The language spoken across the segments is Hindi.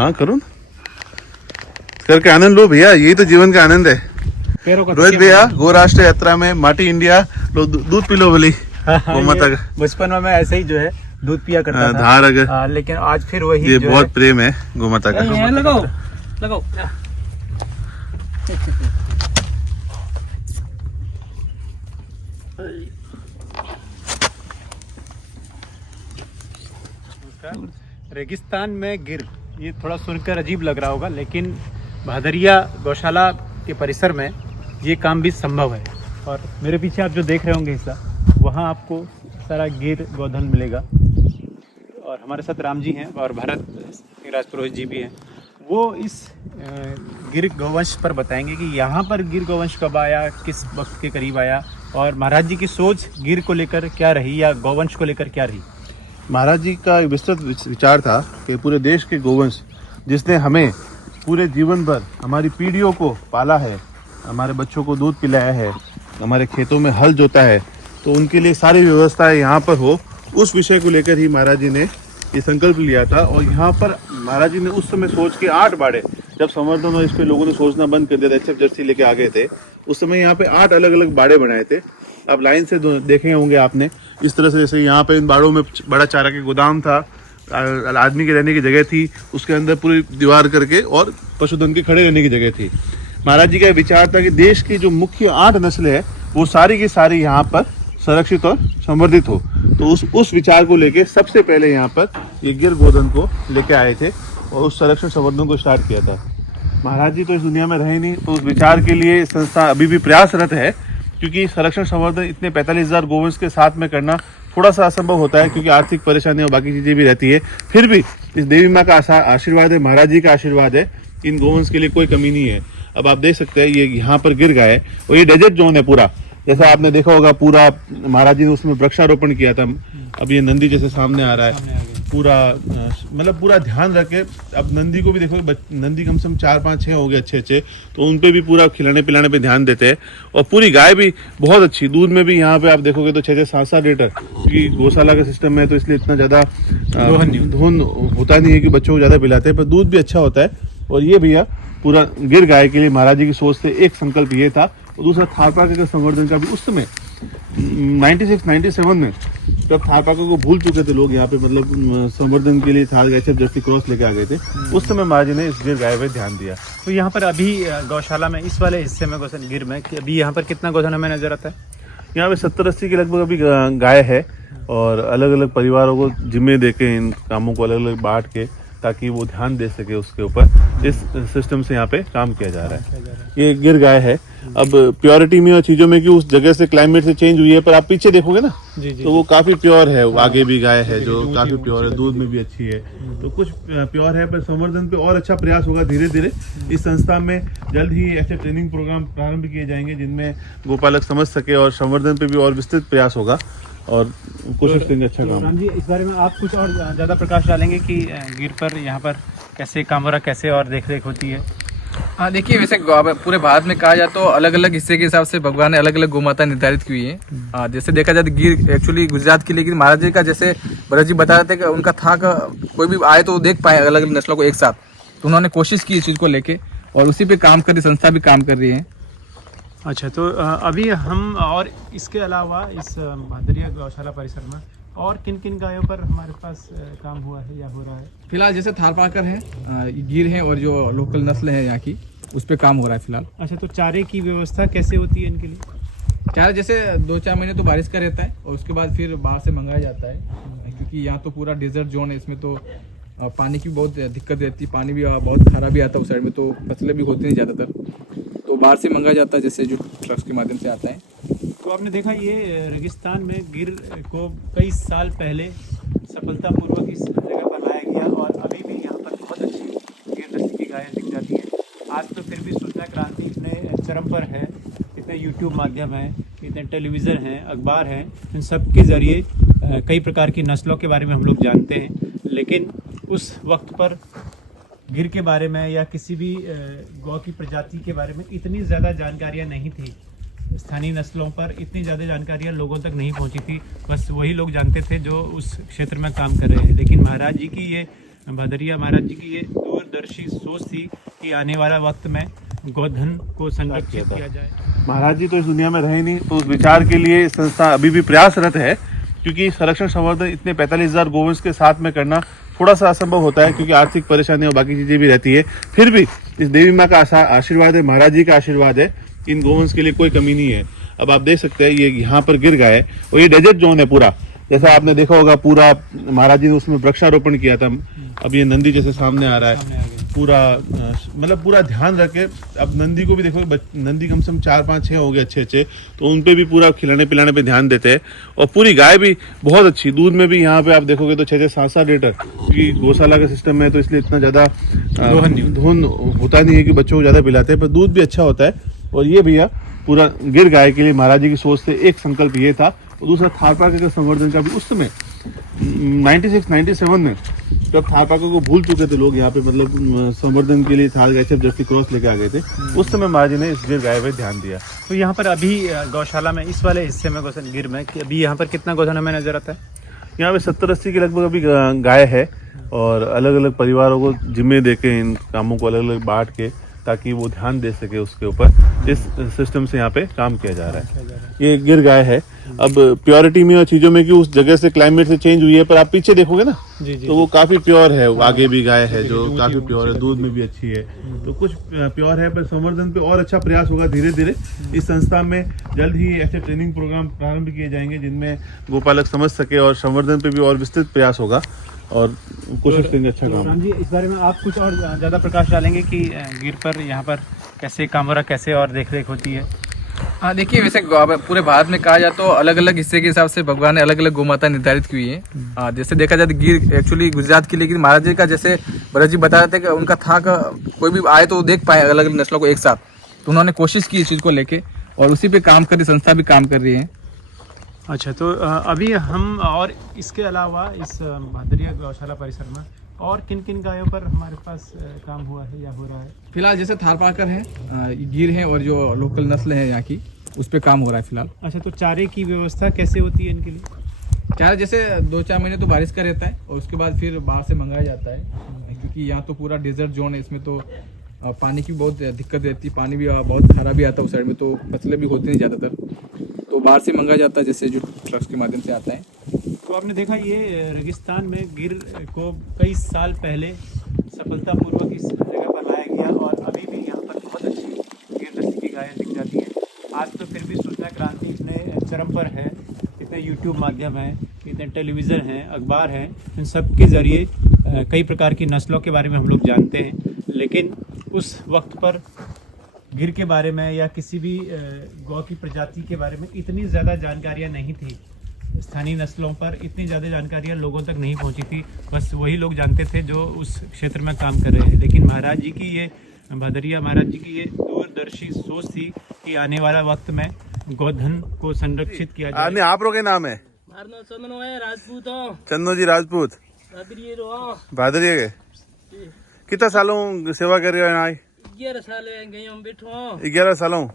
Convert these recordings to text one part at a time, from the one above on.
हाँ करो ना, करके आनंद लो भैया, यही तो जीवन का आनंद है। रोहित भैया गो राष्ट्र यात्रा में माटी इंडिया लो, दूध पी लो बोली गौ माता का। बचपन में मैं ऐसे ही जो है दूध पिया करता था धार अगर, लेकिन आज फिर वही ये बहुत प्रेम है गौ माता का। लगाओ लगाओ। रेगिस्तान में गिर, ये थोड़ा सुनकर अजीब लग रहा होगा, लेकिन भादरिया गौशाला के परिसर में ये काम भी संभव है। और मेरे पीछे आप जो देख रहे होंगे हिस्सा, वहाँ आपको सारा गिर गोधन मिलेगा। और हमारे साथ राम जी हैं और भरत राजपुरोहित जी भी हैं। वो इस गिर गौवंश पर बताएंगे कि यहाँ पर गिर गौवंश कब आया, किस वक्त के करीब आया, और महाराज जी की सोच गिर को लेकर क्या रही या गौवंश को लेकर क्या रही। महाराज जी का विस्तृत विचार था कि पूरे देश के गोवंश जिसने हमें पूरे जीवन भर हमारी पीढ़ियों को पाला है, हमारे बच्चों को दूध पिलाया है, हमारे खेतों में हल जोता है, तो उनके लिए सारी व्यवस्थाएं यहाँ पर हो, उस विषय को लेकर ही महाराज जी ने ये संकल्प लिया था। और यहाँ पर महाराज जी ने उस समय सोच के 8 बाड़े, जब संवर्धन और इस पे लोगों ने सोचना बंद कर दिया था, एचएफ जर्सी लेके आ गए थे, उस समय यहाँ पे 8 अलग अलग बाड़े बनाए थे। आप लाइन से देखे होंगे आपने, इस तरह से जैसे यहाँ पे इन बाड़ों में बड़ा चारा के गोदाम था, आदमी के रहने की जगह थी, उसके अंदर पूरी दीवार करके और पशुधन के खड़े रहने की जगह थी। महाराज जी का विचार था कि देश की जो मुख्य 8 नस्लें है वो सारी की सारी यहाँ पर संरक्षित और संवर्धित हो। तो उस विचार को लेके सबसे पहले यहाँ पर ये गिर गोधन को लेके आए थे और उस संरक्षण संवर्धन को स्टार्ट किया था। महाराज जी तो इस दुनिया में रहे नहीं, तो उस विचार के लिए संस्था अभी भी प्रयासरत है, क्योंकि संरक्षण संवर्धन इतने 45,000 गोवंश के साथ में करना थोड़ा सा असंभव होता है, क्योंकि आर्थिक परेशानी और बाकी चीज़ें भी रहती है। फिर भी इस देवी माँ का आशीर्वाद है, महाराज जी का आशीर्वाद है, इन गोवंश के लिए कोई कमी नहीं है। अब आप देख सकते हैं ये यहाँ पर गिर गया है और ये डेजर्ट जोन है पूरा, जैसा आपने देखा होगा पूरा महाराज जी ने उसमें वृक्षारोपण किया था। अब ये नंदी जैसे सामने आ रहा है पूरा, मतलब पूरा ध्यान रखे। अब नंदी को भी देखो, नंदी कम से कम 4, 5, 6 हो गए अच्छे, तो उन पे भी पूरा खिलाने पिलाने पे ध्यान देते हैं। और पूरी गाय भी बहुत अच्छी, दूध में भी यहाँ पे आप देखोगे तो 6, 7 लीटर, क्योंकि गौशाला का सिस्टम है तो इसलिए इतना ज़्यादा धोन होता नहीं है कि बच्चों को ज़्यादा पिलाते हैं, पर दूध भी अच्छा होता है। और ये भैया पूरा गिर गाय के लिए महाराज जी की सोच से एक संकल्प ये था, और दूसरा थारपाका के संवर्धन का भी। उस समय 96-97 में जब थारपाका को भूल चुके थे लोग यहाँ पे, मतलब संवर्धन के लिए थार एचएफ जर्सी क्रॉस लेके आ गए थे, उस समय महाराज जी ने इस गिर गाय पे ध्यान दिया। तो यहाँ पर अभी गौशाला में इस वाले हिस्से में गौशाला गिर में अभी यहाँ पर कितना गौधन हमें नजर आता है? यहाँ पे 70-80 के लगभग अभी गाय है, और अलग अलग परिवारों को जिम्मे देके इन कामों को अलग अलग बांट के, ताकि वो ध्यान दे सके उसके ऊपर। इस सिस्टम से यहाँ पे काम किया जा रहा है। ये गिर गाय है। अब प्योरिटी में और चीज़ों में कि उस जगह से क्लाइमेट से चेंज हुई है, पर आप पीछे देखोगे ना जी। तो वो काफ़ी प्योर है। आगे भी गाय है जो काफ़ी प्योर है, दूध में भी अच्छी है, तो कुछ प्योर है। पर संवर्धन पे और अच्छा प्रयास होगा धीरे धीरे। इस संस्था में जल्द ही ऐसे ट्रेनिंग प्रोग्राम प्रारंभ किए जाएंगे जिनमें गोपालक समझ सके, और संवर्धन पे भी और विस्तृत प्रयास होगा और कोशिश करेंगे अच्छा काम। राम जी, इस बारे में आप कुछ और ज़्यादा प्रकाश डालेंगे कि गिर पर यहाँ पर कैसे काम हो रहा, कैसे और देख रेख होती है? हाँ देखिए, वैसे पूरे भारत में कहा जाए तो अलग अलग हिस्से के हिसाब से भगवान ने अलग अलग गोमाता निर्धारित की हुई है। जैसे देखा जाए तो गिर एक्चुअली गुजरात की, लेकिन महाराज जी का जैसे भरत जी बता रहे थे कि उनका था कि कोई भी आए तो देख पाए अलग अलग नस्लों को एक साथ, तो उन्होंने कोशिश की इस चीज़ को लेके और उसी पे काम कर रही संस्था भी काम कर रही है। अच्छा, तो अभी हम और इसके अलावा इस भादरिया गौशाला परिसर में और किन किन गायों पर हमारे पास काम हुआ है या हो रहा है? फिलहाल जैसे थारपाकर है, गिर है और जो लोकल नस्ल है यहाँ की, उस पर काम हो रहा है फिलहाल। अच्छा, तो चारे की व्यवस्था कैसे होती है इनके लिए? चारा जैसे 2-4 महीने तो बारिश का रहता है और उसके बाद फिर बाहर से मंगाया जाता है, क्योंकि यहाँ तो पूरा डेजर्ट जोन है, इसमें तो पानी की बहुत दिक्कत रहती है, पानी भी बहुत खराब भी आता है उस साइड में, तो फसलें भी होती नहीं ज़्यादातर, तो बाहर से मंगाया जाता है, जैसे जो ट्रक्स के माध्यम से आता है। तो आपने देखा ये रेगिस्तान में गिर को कई साल पहले सफलतापूर्वक इस जगह पर लाया गया और अभी भी यहाँ पर बहुत अच्छी गिर नस्ल की गायें दिख जाती हैं। आज तो फिर भी सूचना क्रांति इतने चरम पर है, इतने यूट्यूब माध्यम है, इतने टेलीविज़न हैं, अखबार हैं, इन सब के ज़रिए कई प्रकार की नस्लों के बारे में हम लोग जानते हैं। लेकिन उस वक्त पर गिर के बारे में या किसी भी गौ की प्रजाति के बारे में इतनी ज़्यादा जानकारियाँ नहीं थी। स्थानीय नस्लों पर इतनी ज़्यादा जानकारियाँ लोगों तक नहीं पहुँची थी, बस वही लोग जानते थे जो उस क्षेत्र में काम कर रहे हैं। लेकिन महाराज जी की ये भादरिया महाराज जी की ये दूरदर्शी सोच थी कि आने वाला वक्त में गोधन को संरक्षित किया जाए। महाराज जी तो इस दुनिया में रहे नहीं, तो उस विचार के लिए संस्था अभी भी प्रयासरत है, क्योंकि संरक्षण संवर्धन इतने 45,000 गोवंश के साथ में करना थोड़ा सा असंभव होता है, क्योंकि आर्थिक परेशानी और बाकी चीजें भी रहती है। फिर भी इस देवी माँ का आशीर्वाद है, महाराज जी का आशीर्वाद है, इन गोवंश के लिए कोई कमी नहीं है। अब आप देख सकते हैं ये यहाँ पर गिर गया है और ये डेजर्ट जोन है पूरा, जैसा आपने देखा होगा पूरा महाराज जी ने उसमें वृक्षारोपण किया था। अब ये नंदी जैसे सामने आ रहा है, पूरा मतलब पूरा ध्यान रखे। अब नंदी को भी देखो, नंदी कम से कम 4, 5, 6 हो गए अच्छे, तो उन पे भी पूरा खिलाने पिलाने पे ध्यान देते हैं। और पूरी गाय भी बहुत अच्छी, दूध में भी यहाँ पे आप देखोगे तो 6, 7 लीटर, क्योंकि गौशाला का सिस्टम है तो इसलिए इतना ज्यादा धुन होता नहीं है कि बच्चों को ज्यादा पिलाते हैं, पर दूध भी अच्छा होता है। और ये भैया पूरा गिर गाय के लिए महाराज जी की सोच से एक संकल्प ये था, और दूसरा थारपाका के संवर्धन का भी। उस समय 96-97 में जब थारपाका को भूल चुके थे लोग यहाँ पे, मतलब संवर्धन के लिए थार गाय जर्सी क्रॉस लेके आ गए थे, उस समय महाराज जी ने इस गिर गाय पे ध्यान दिया। तो यहाँ पर अभी गौशाला में इस वाले हिस्से में गौशाला गिर में कि अभी यहाँ पर कितना गोधन हमें नजर आता है? यहाँ पे 70-80 के लगभग अभी गाय है, और अलग अलग परिवारों को जिम्मे देके इन कामों को अलग अलग बांट के, ताकि वो ध्यान दे सके उसके ऊपर। इस सिस्टम से यहाँ पे काम किया जा रहा है। ये गिर गाय है। अब प्योरिटी में और चीजों में कि उस जगह से क्लाइमेट से चेंज हुई है, पर आप पीछे देखोगे ना जी। तो वो काफी प्योर है। आगे भी गाय है जो काफी प्योर है, दूध में भी अच्छी है, तो कुछ प्योर है। पर संवर्धन पे और अच्छा प्रयास होगा धीरे धीरे। इस संस्था में जल्द ही ऐसे ट्रेनिंग प्रोग्राम प्रारंभ किए जाएंगे जिनमें गोपालक समझ सके, और संवर्धन पे भी और विस्तृत प्रयास होगा, और कोशिश करेंगे अच्छा काम। राम जी, इस बारे में आप कुछ और ज़्यादा प्रकाश डालेंगे कि गिर पर यहाँ पर कैसे काम हो रहा, कैसे और देख रेख होती है? हाँ देखिए, वैसे पूरे भारत में कहा जाए तो अलग अलग हिस्से के हिसाब से भगवान ने अलग अलग गोमाता निर्धारित की है। जैसे देखा जाए तो गिर एक्चुअली गुजरात की, लेकिन महाराज जी का जैसे भरत जी बता रहे थे कि उनका था कि कोई भी आए तो देख पाए अलग अलग नस्लों को एक साथ, तो उन्होंने कोशिश की इस चीज़ को लेके, और उसी पे काम कर रही संस्था भी काम कर रही है। अच्छा, तो अभी हम और इसके अलावा इस भादरिया गौशाला परिसर में और किन किन गायों पर हमारे पास काम हुआ है या हो रहा है? फिलहाल जैसे थारपाकर है, गिर है, और जो लोकल नस्ल है यहाँ की, उस पर काम हो रहा है फिलहाल। अच्छा, तो चारे की व्यवस्था कैसे होती है इनके लिए? चारे जैसे 2-4 महीने तो बारिश का रहता है, और उसके बाद फिर बाहर से मंगाया जाता है, क्योंकि यहाँ तो पूरा डेजर्ट जोन है, इसमें तो पानी की बहुत दिक्कत रहती है, पानी भी बहुत खराब भी आता है उस साइड में, तो फसलें भी होती नहीं ज़्यादातर, तो बाहर से मंगाया जाता है, जैसे जो ट्रक्स के माध्यम से आता है। तो आपने देखा ये रेगिस्तान में गिर को कई साल पहले सफलतापूर्वक इस जगह पर लाया गया, और अभी भी यहाँ पर बहुत अच्छी गिर नस्ल की गायें दिख जाती हैं। आज तो फिर भी सूचना क्रांति इतने चरम पर है, इतने यूट्यूब माध्यम है, इतने टेलीविज़न हैं, अखबार हैं, इन सब के ज़रिए कई प्रकार की नस्लों के बारे में हम लोग जानते हैं। लेकिन उस वक्त पर गिर के बारे में या किसी भी गौ की प्रजाति के बारे में इतनी ज़्यादा जानकारियाँ नहीं थी। स्थानीय नस्लों पर इतनी ज़्यादा जानकारियाँ लोगों तक नहीं पहुँची थी, बस वही लोग जानते थे जो उस क्षेत्र में काम कर रहे हैं। लेकिन महाराज जी की ये भादरिया महाराज जी की ये दूरदर्शी सोच थी कि आने वाला वक्त में गोधन को संरक्षित किया जाए। आप लोग के नाम है? राजपूत चंदो जी राजपूत, भादरिया के। कितना सालों सेवा कर रहे हो? 11 साल गए हम बैठो। 11 सालों।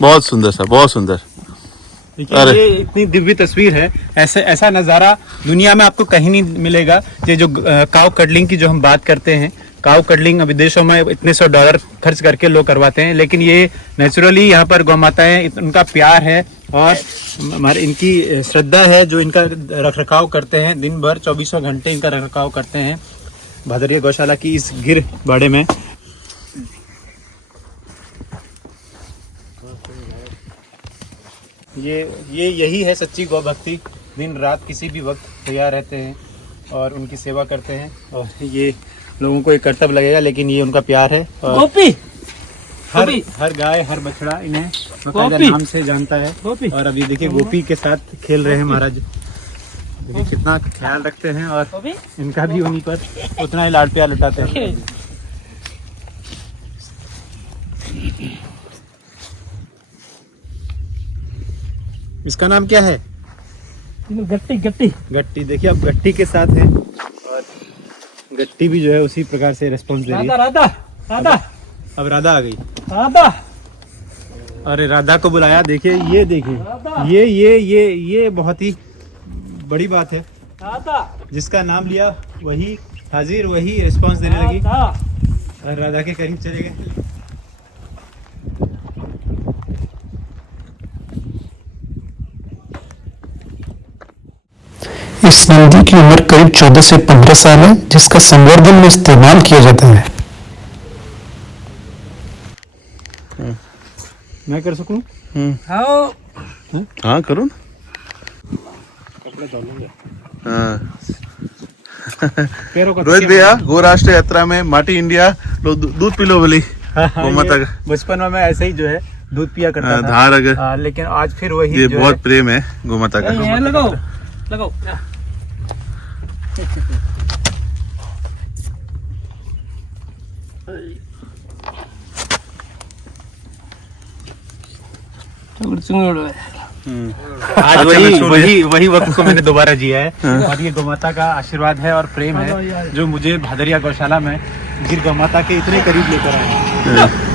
बहुत सुंदर सा, बहुत सुंदर। देखिए, ये इतनी दिव्य तस्वीर है, ऐसा नज़ारा दुनिया में आपको कहीं नहीं मिलेगा। ये जो काउ कडलिंग की जो हम बात करते हैं, काउ कडलिंग विदेशों में इतने $100 खर्च करके लोग करवाते हैं, लेकिन ये नेचुरली यहाँ पर गौ माताएं, उनका प्यार है और हमारे इनकी श्रद्धा है, जो इनका रखरखाव करते हैं दिन भर, 24 घंटे इनका रखरखाव करते हैं भादरिया गौशाला की इस गिर बाड़े में। यही है सच्ची गौ भक्ति। दिन रात किसी भी वक्त तैयार रहते हैं और उनकी सेवा करते हैं, और ये लोगों को एक कर्तव्य लगेगा, लेकिन ये उनका प्यार है। और हर गाय, हर बछड़ा इन्हें बकायदा नाम से जानता है। और अभी देखिए गोपी के साथ खेल रहे हैं महाराज। देखिए कितना ख्याल रखते हैं, और इनका भी उन्हीं पर उतना ही लाड प्यार लुटाते हैं। इसका नाम क्या है? गट्टी गट्टी गट्टी। देखिए अब गट्टी के साथ है, और गट्टी भी जो है उसी प्रकार से रेस्पॉन्स दे रही है। राधा राधा अब राधा आ गई। राधा, अरे राधा को बुलाया। देखिए, ये देखिए, ये बहुत ही बड़ी बात है। दादा जिसका नाम लिया वही हाजिर, वही रिस्पांस देने लगी दादा और राधा के करीब चले गए। इस नंदी की उम्र करीब 14 से 15 साल है, जिसका संवर्धन में इस्तेमाल किया जाता है। मैं कर सकूं? हाँ करो ना। हाँ। पैरों का रोहित भैया, गो राष्ट्र यात्रा में माटी इंडिया लो, दूध पी लो बोली गौ माता का। बचपन में मैं ऐसे ही जो है दूध पिया करता था। धार अगर लेकिन आज फिर वही ये जो बहुत है, प्रेम है गौ माता का। यहाँ लगाओ लगाओ। आज वही वक्त को मैंने दोबारा जिया है। और ये गौ माता का आशीर्वाद है और प्रेम है जो मुझे भादरिया गौशाला में गिर गौ माता के इतने करीब लेकर आए हैं।